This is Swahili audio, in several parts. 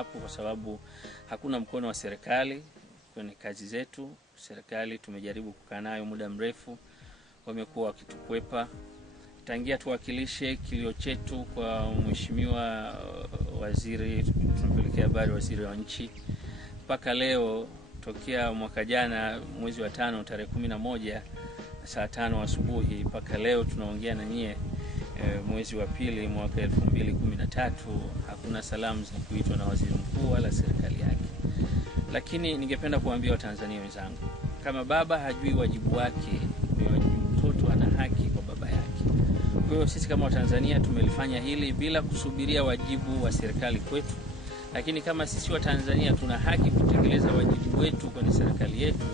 hapo kwa sababu hakuna mkono wa serikali kwenye kazi zetu. Serikali tumejaribu kukaa nayo muda mrefu, wamekuwa wakitukwepa. Tangia tuwakilishe kilio chetu kwa mheshimiwa waziri, tumpelekea habari waziri wa nchi, mpaka leo tokea mwaka jana mwezi wa 5 tarehe 11 saa 5 asubuhi mpaka leo tunaongea na nyie mwezi wa pili mwaka 2013, hakuna salamu za kuitwa na waziri mkuu wala serikali yake. Lakini ningependa kuambia Watanzania wenzangu, kama baba hajui wajibu wake, mtoto ana haki kwa baba yake. Kwa hiyo sisi kama Watanzania tumelifanya hili bila kusubiria wajibu wa serikali kwetu. Lakini kama sisi Watanzania tuna haki kutekeleza wajibu wetu kwenye serikali yetu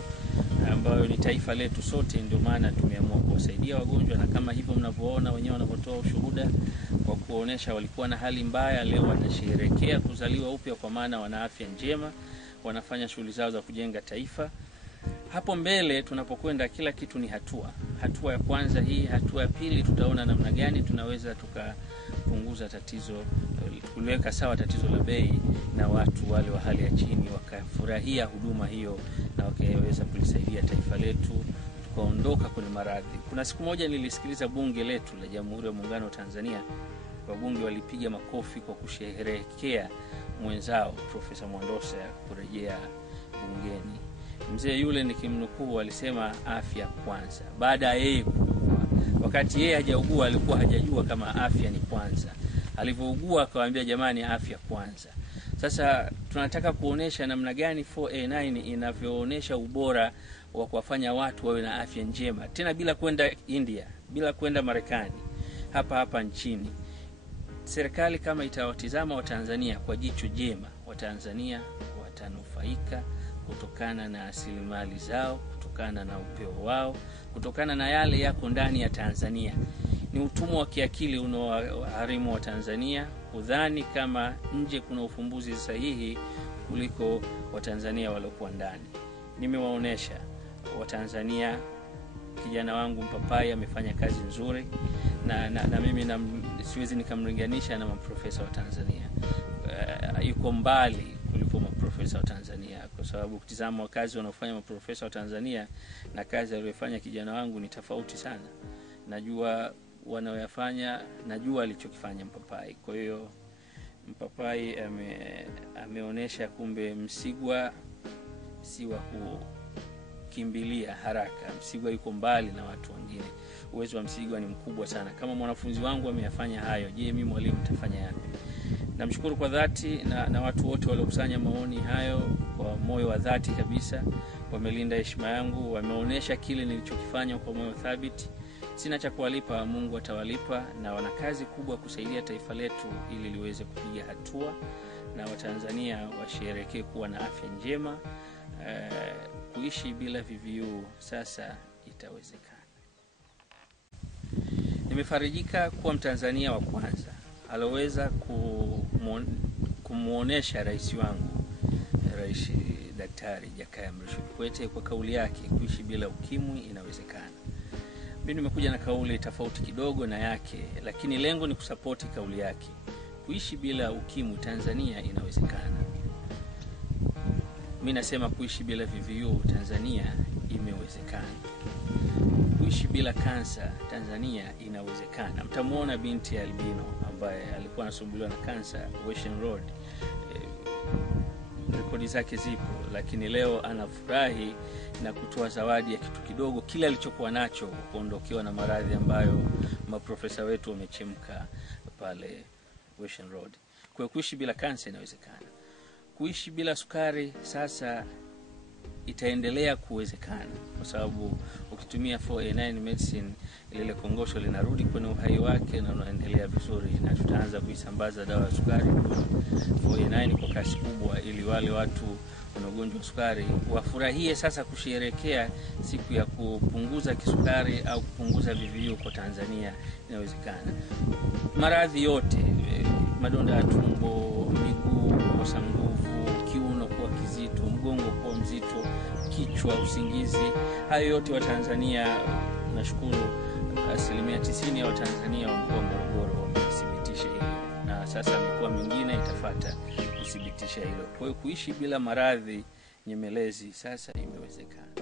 ambayo ni taifa letu sote, ndio maana tumeamua kuwasaidia wagonjwa. Na kama hivyo mnavyoona wenyewe wanavyotoa ushuhuda kwa kuonesha walikuwa na hali mbaya, leo wanasherehekea kuzaliwa upya kwa maana wana afya njema, wanafanya shughuli zao za kujenga taifa. Hapo mbele tunapokwenda kila kitu ni hatua. Hatua ya kwanza hii, hatua ya pili tutaona namna gani tunaweza tukapunguza tatizo, kuweka sawa tatizo la bei na watu wale wa hali ya chini wakafurahia huduma hiyo na wakaweza kulisaidia taifa letu tukaondoka kwenye maradhi. Kuna siku moja nilisikiliza bunge letu la Jamhuri ya Muungano wa Tanzania, wabunge walipiga makofi kwa kusherehekea mwenzao Profesa Mwandosa kurejea bungeni. Mzee yule nikimnukuu alisema afya kwanza, baada yeye kuugua. Wakati yeye hajaugua alikuwa hajajua kama afya ni kwanza. Alivyougua akawaambia jamani, afya kwanza. Sasa tunataka kuonesha namna gani 4A9 inavyoonesha ubora wa kuwafanya watu wawe na afya njema, tena bila kwenda India, bila kwenda Marekani, hapa nchini. Serikali kama itawatizama Watanzania kwa jicho jema, Watanzania watanufaika kutokana na rasilimali zao, kutokana na upeo wao, kutokana na yale yako ndani ya Tanzania. Ni utumwa wa kiakili unaoharimu wa Tanzania kudhani kama nje kuna ufumbuzi sahihi kuliko Watanzania waliokuwa ndani. Nimewaonesha Watanzania, kijana wangu Mpapai amefanya kazi nzuri na mimi siwezi nikamlinganisha na maprofesa wa Tanzania. Yuko mbali kuliko maprofesa wa Tanzania, kwa sababu kutizama kazi wanaofanya maprofesa wa Tanzania na kazi aliyofanya kijana wangu ni tofauti sana. Najua wanaoyafanya, najua alichokifanya Mpapai. Kwa hiyo Mpapai ameonesha kumbe Msigwa si wa kukimbilia haraka. Msigwa yuko mbali na watu wengine. Uwezo wa Msigwa ni mkubwa sana. Kama mwanafunzi wangu ameyafanya hayo, je, mimi mwalimu nitafanya yapi? Namshukuru kwa dhati na watu wote waliokusanya maoni hayo kwa moyo wa dhati kabisa. Wamelinda heshima yangu, wameonesha kile nilichokifanya kwa moyo thabiti. Sina cha kuwalipa, Mungu atawalipa, na wana kazi kubwa kusaidia taifa letu ili liweze kupiga hatua na Watanzania washerehekee kuwa na afya njema. Kuishi bila VVU sasa itawezekana. Nimefarijika kuwa Mtanzania wa kwanza aloweza kumuonesha rais wangu, Rais Daktari Jakaya Mrisho Kikwete, kwa kauli yake kuishi bila ukimwi inawezekana. Mimi nimekuja na kauli tofauti kidogo na yake, lakini lengo ni kusapoti kauli yake. Kuishi bila ukimwi Tanzania inawezekana. Mimi nasema kuishi bila VVU Tanzania imewezekana. Kuishi bila kansa Tanzania inawezekana. Mtamuona binti albino ambaye alikuwa anasumbuliwa na kansa Ocean Road. Rekodi zake zipo, lakini leo anafurahi na kutoa zawadi ya kitu kidogo kile alichokuwa nacho, kuondokewa na maradhi ambayo maprofesa wetu wamechemka pale Ocean Road. Kwa kuishi bila kansa inawezekana. Kuishi bila sukari sasa itaendelea kuwezekana, kwa sababu ukitumia 4A9 medicine ile kongosho linarudi kwenye uhai wake na unaendelea vizuri, na tutaanza kuisambaza dawa ya sukari 4A9 kwa kasi kubwa, ili wale watu wana ugonjwa wa sukari wafurahie sasa kusherehekea siku ya kupunguza kisukari au kupunguza VVU kwa Tanzania. Inawezekana. Maradhi yote, madonda ya tumbo, miguu kukosa nguvu, kiuno kuwa kizito, mgongo kuwa mzito, kichwa, usingizi, hayo yote wa Tanzania, nashukuru 90% ya Watanzania wa mkoa wa Morogoro wamethibitisha hilo, na sasa mikoa mingine itafuata. kuthibitisha hilo. Kwa hiyo kuishi bila maradhi nyemelezi sasa imewezekana.